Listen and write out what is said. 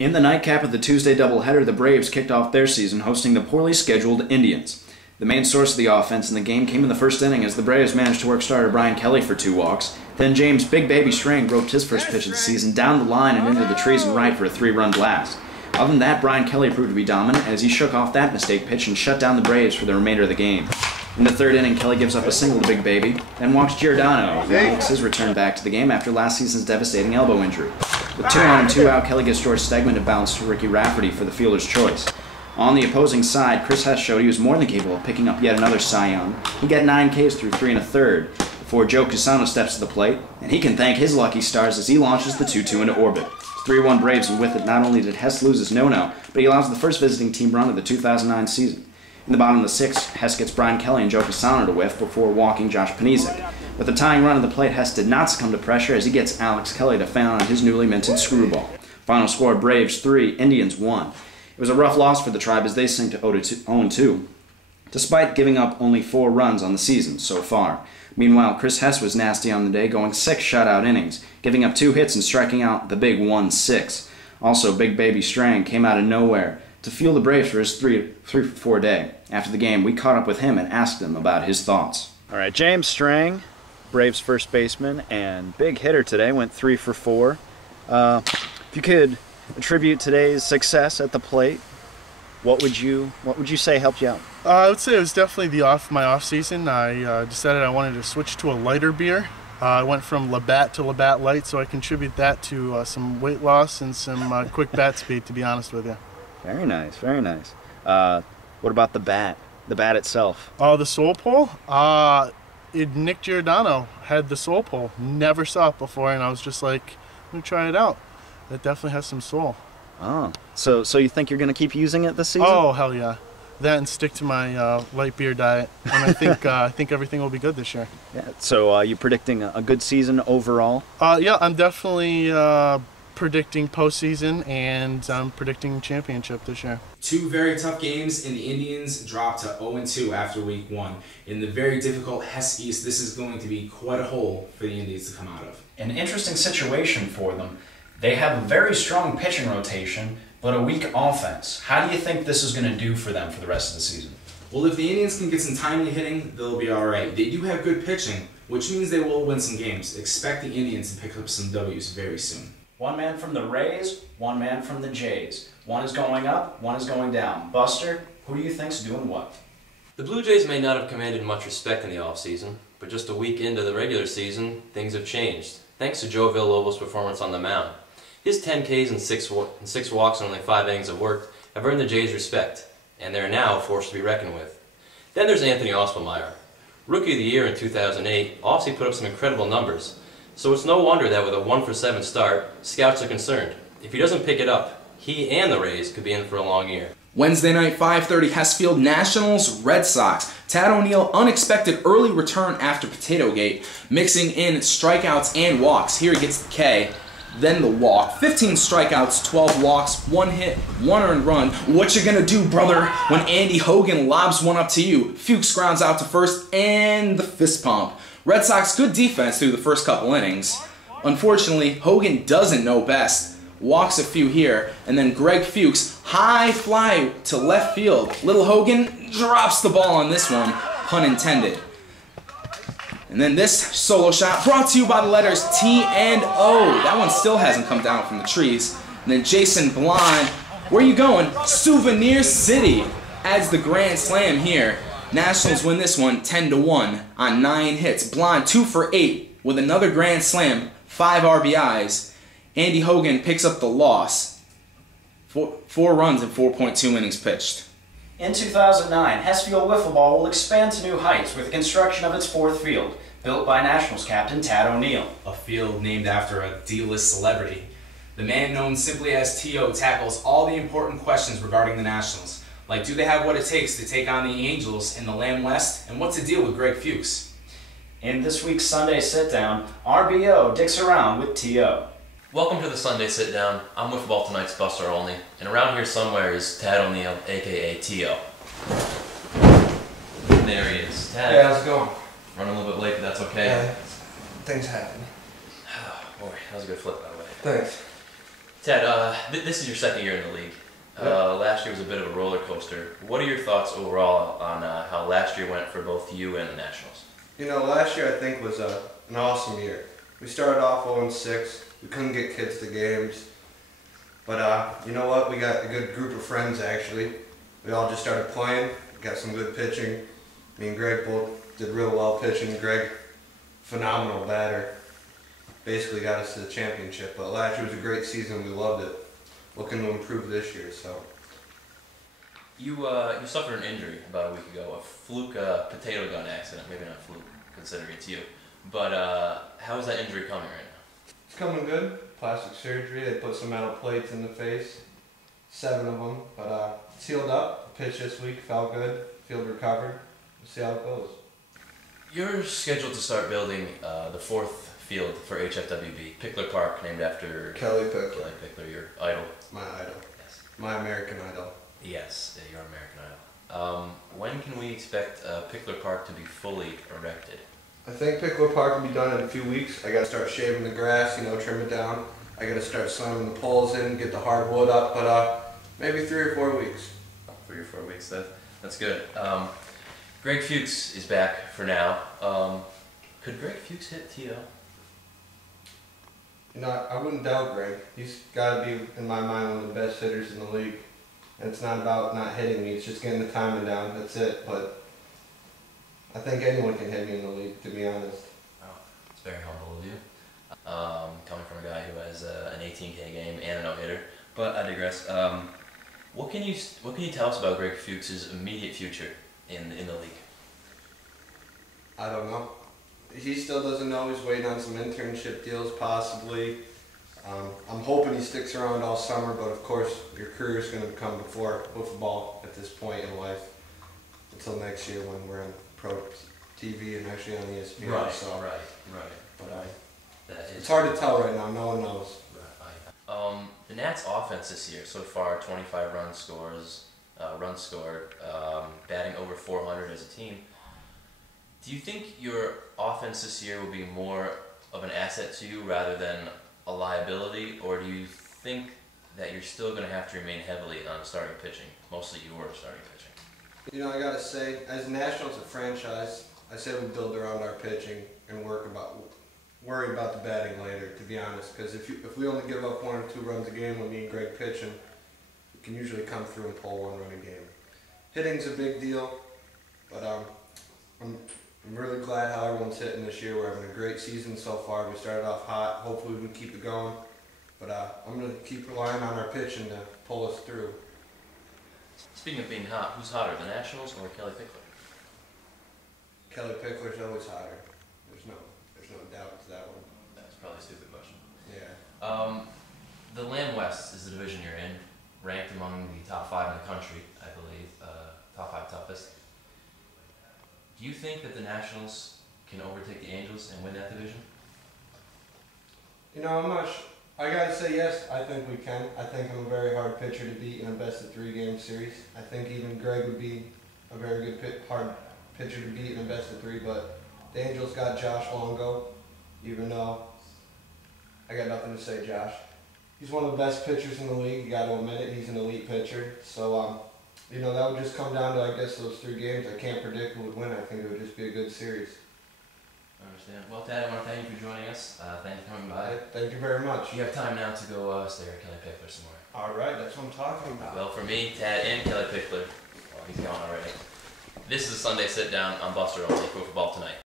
In the nightcap of the Tuesday doubleheader, the Braves kicked off their season hosting the poorly scheduled Indians. The main source of the offense in the game came in the first inning as the Braves managed to work starter Brian Kelly for 2 walks. Then James Big Baby Strang roped his first pitch of the season down the line and into the trees and right for a 3-run blast. Other than that, Brian Kelly proved to be dominant as he shook off that mistake pitch and shut down the Braves for the remainder of the game. In the third inning, Kelly gives up a single to Big Baby, then walks Giordano, who makes his return back to the game after last season's devastating elbow injury. With 2 on and 2 out, Kelly gives George Stegman to bounce to Ricky Rafferty for the fielder's choice. On the opposing side, Chris Hess showed he was more than capable of picking up yet another Cy Young. He got 9 Ks through 3 1/3 before Joe Cusano steps to the plate, and he can thank his lucky stars as he launches the 2-2 into orbit. 3-1 Braves, and with it, not only did Hess lose his no-no, but he allows the first visiting team run of the 2009 season. In the bottom of the 6th, Hess gets Brian Kelly and Joe Cusano to whiff before walking Josh Panizek. With a tying run at the plate, Hess did not succumb to pressure as he gets Alex Kelly to fan on his newly minted screwball. Final score, Braves 3, Indians 1. It was a rough loss for the Tribe as they sink to 0-2, despite giving up only 4 runs on the season so far. Meanwhile, Chris Hess was nasty on the day, going 6 shutout innings, giving up 2 hits and striking out the big 1-6. Also, Big Baby Strang came out of nowhere to fuel the Braves for his 3-for-4 day. After the game, we caught up with him and asked him about his thoughts. All right, James Strang, Braves first baseman and big hitter today, went 3 for 4. If you could attribute today's success at the plate, what would you say helped you out? I would say it was definitely my off season. I decided I wanted to switch to a lighter beer. I went from Labatt to Labatt Light, so I contribute that to some weight loss and some quick bat speed, to be honest with you. Very nice, very nice. What about the bat itself? The soul pole? Nick Giordano had the soul pole. Never saw it before, and I was just like, let me try it out. It definitely has some soul. Oh, so you think you're going to keep using it this season? Oh, hell yeah. That and stick to my light beer diet, and I think everything will be good this year. Yeah. So you predicting a good season overall? Yeah, I'm definitely predicting postseason, and I'm predicting championship this year. 2 very tough games, and the Indians dropped to 0-2 after week 1. In the very difficult Hess East, this is going to be quite a hole for the Indians to come out of. An interesting situation for them. They have a very strong pitching rotation, but a weak offense. How do you think this is going to do for them for the rest of the season? Well, if the Indians can get some timely hitting, they'll be alright. They do have good pitching, which means they will win some games. Expect the Indians to pick up some W's very soon. 1 man from the Rays, 1 man from the Jays. One is going up, one is going down. Buster, who do you think's doing what? The Blue Jays may not have commanded much respect in the offseason, but just a week into the regular season, things have changed, thanks to Joe Villalobos' performance on the mound. His 10 Ks and 6 walks and only 5 innings of work have earned the Jays' respect, and they are now a force to be reckoned with. Then there's Anthony Oswaltmeyer. Rookie of the Year in 2008, Ossie put up some incredible numbers, so it's no wonder that with a 1-for-7 start, scouts are concerned. If he doesn't pick it up, he and the Rays could be in for a long year. Wednesday night, 5:30, Hessfield, Nationals, Red Sox. Tad O'Neill, unexpected early return after Potato Gate, mixing in strikeouts and walks. Here he gets the K, then the walk. 15 strikeouts, 12 walks, 1 hit, 1 earned run. What you gonna do, brother, when Andy Hogan lobs one up to you? Fuchs grounds out to first, and the fist pump. Red Sox, good defense through the first couple innings. Unfortunately, Hogan doesn't know best. Walks a few here, and then Greg Fuchs, high fly to left field. Little Hogan drops the ball on this one, pun intended. And then this solo shot brought to you by the letters T and O. That one still hasn't come down from the trees. And then Jason Blonde, where you going? Souvenir City adds the grand slam here. Nationals win this one 10-1 on 9 hits. Blonde 2 for 8 with another grand slam, 5 RBIs. Andy Hogan picks up the loss. 4 runs in 4.2 innings pitched. In 2009, Hessfield Wiffleball will expand to new heights with the construction of its 4th field, built by Nationals captain Tad O'Neill. A field named after a D-list celebrity. The man known simply as T.O. tackles all the important questions regarding the Nationals, like do they have what it takes to take on the Angels in the Lamb West, and what's the deal with Greg Fuchs? In this week's Sunday Sit-Down, RBO dicks around with T.O. Welcome to the Sunday Sit Down. I'm Wiffleball Tonight's Buster Olney, and around here somewhere is Tad O'Neill, aka T.O. There he is. Tad. Hey, how's it going? Running a little bit late, but that's okay. Yeah, things happen. Oh, boy, that was a good flip, by the way. Thanks. Ted, this is your second year in the league. Last year was a bit of a roller coaster. What are your thoughts overall on how last year went for both you and the Nationals? You know, last year I think was an awesome year. We started off 0-6. We couldn't get kids to games. But you know what? We got a good group of friends actually. We all just started playing, got some good pitching. Me and Greg both did real well pitching. Greg, phenomenal batter. Basically got us to the championship. But last year was a great season. We loved it. Looking to improve this year. So. You suffered an injury about a week ago, a fluke potato gun accident. Maybe not fluke, considering it's you. But how is that injury coming right now? It's coming good. Plastic surgery. They put some metal plates in the face. 7 of them. But it's healed up. Pitched this week. Felt good. Field recovered. We'll see how it goes. You're scheduled to start building the 4th field for HFWB, Pickler Park, named after Kelly Pickler. Kelly Pickler, your idol. My idol. Yes. My American Idol. Yes, your American Idol. When can we expect Pickler Park to be fully erected? I think Pickler Park will be done in a few weeks. I gotta start shaving the grass, trim it down. I gotta start slamming the poles in, get the hardwood up, but maybe 3 or 4 weeks. 3 or 4 weeks, that's good. Greg Fuchs is back for now. Could Greg Fuchs hit T.O.? I wouldn't doubt Greg. He's gotta be, in my mind, one of the best hitters in the league. And it's not about not hitting me, it's just getting the timing down, that's it. But I think anyone can hit me in the league, to be honest. Oh, it's very humble of you. Coming from a guy who has an 18K game and a no-hitter. But I digress. What can you tell us about Greg Fuchs' immediate future in the league? I don't know. He still doesn't know. He's waiting on some internship deals, possibly. I'm hoping he sticks around all summer, but of course, your career is going to come before Wiffleball at this point in life. Until next year when we're on pro TV and actually on ESPN. Right, so. right. But it's hard to tell right now. No one knows. Right. The Nats' offense this year so far: 25 runs scored, batting over 400 as a team. Do you think your offense this year will be more of an asset to you rather than a liability, or do you think that you're still going to have to remain heavily on starting pitching, mostly your starting pitching? I gotta say, as Nationals a franchise, I say we build around our pitching and worry about the batting later, to be honest. Because if we only give up 1 or 2 runs a game with me and Greg pitching, we can usually come through and pull 1 run a game. Hitting's a big deal, but I'm really glad how everyone's hitting this year. We're having a great season so far. We started off hot. Hopefully we can keep it going. But I'm going to keep relying on our pitching to pull us through. Speaking of being hot, who's hotter, the Nationals or Kelly Pickler? Kelly Pickler's always hotter. There's no doubt to that one. That's probably a stupid question. Yeah. The Lamb West is the division you're in, ranked among the top 5 in the country, I believe, top 5 toughest. Do you think that the Nationals can overtake the Angels and win that division? I'm not sure. I gotta say yes, I think we can. I think I'm a very hard pitcher to beat in a best-of-3 game series. I think even Greg would be a very good hard pitcher to beat in a best-of-3, but the Angels got Josh Longo, even though I got nothing to say Josh. He's one of the best pitchers in the league, you gotta admit it, he's an elite pitcher. So, that would just come down to, I guess, those 3 games. I can't predict who would win. I think it would just be a good series. I understand. Well, Ted, I want to thank you for joining us. Thank you for coming by. Thank you very much. You have time now to go stare at Kelly Pickler some more. All right, that's what I'm talking about. Well, for me, Ted, and Kelly Pickler, well, he's gone already. This is a Sunday sit down on Buster Only for Wiffleball Tonight.